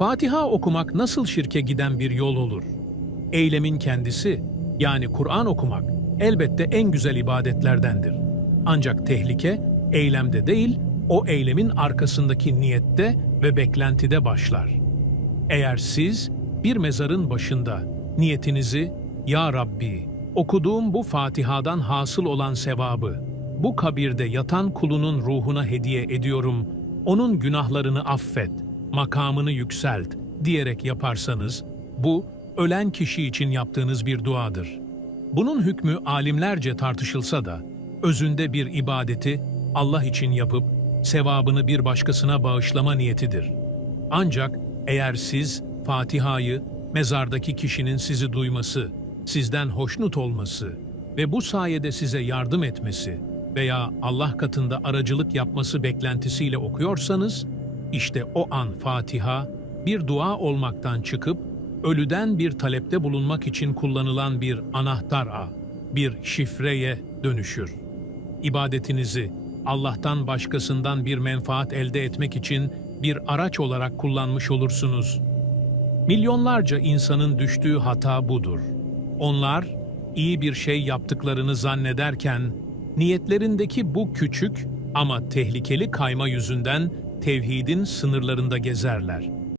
Fatiha okumak nasıl şirke giden bir yol olur? Eylemin kendisi, yani Kur'an okumak elbette en güzel ibadetlerdendir. Ancak tehlike eylemde değil, o eylemin arkasındaki niyette ve beklentide başlar. Eğer siz bir mezarın başında niyetinizi Ya Rabbi okuduğum bu Fatiha'dan hasıl olan sevabı bu kabirde yatan kulunun ruhuna hediye ediyorum. Onun günahlarını affet, makamını yükselt diyerek yaparsanız bu ölen kişi için yaptığınız bir duadır. Bunun hükmü alimlerce tartışılsa da özünde bir ibadeti Allah için yapıp sevabını bir başkasına bağışlama niyetidir. Ancak eğer siz Fatiha'yı mezardaki kişinin sizi duyması, sizden hoşnut olması ve bu sayede size yardım etmesi veya Allah katında aracılık yapması beklentisiyle okuyorsanız, işte o an Fatiha bir dua olmaktan çıkıp ölüden bir talepte bulunmak için kullanılan bir anahtar a, bir şifreye dönüşür. İbadetinizi Allah'tan başkasından bir menfaat elde etmek için bir araç olarak kullanmış olursunuz. Milyonlarca insanın düştüğü hata budur. Onlar iyi bir şey yaptıklarını zannederken niyetlerindeki bu küçük ama tehlikeli kayma yüzünden tevhidin sınırlarında gezerler.